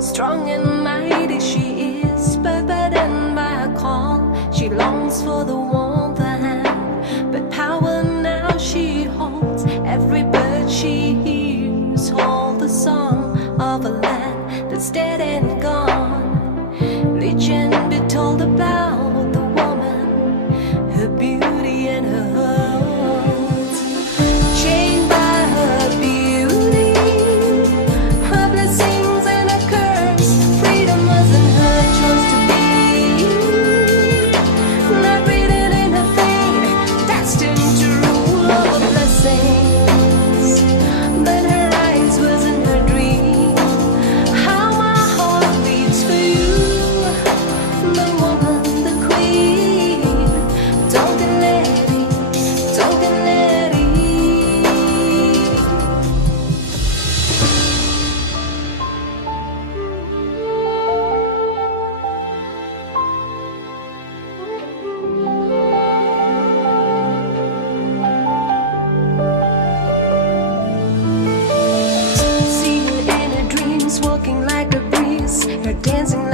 Strong and mighty she is, burdened by a call. She longs for the warmth of hand, but power now she holds. Every bird she hears holds the song of a land that's dead and gone. Legend be told about the woman, her beauty and her heart. Chained by her beauty, her blessings and her curse, freedom wasn't her choice to be. Not written in her fate, destined to rule over blessings, but her eyes wasn't her dream. How my heart beats for you, the woman, the queen. Chawngtinleri, Chawngtinleri. See her in her dreams, walking like a breeze, her dancing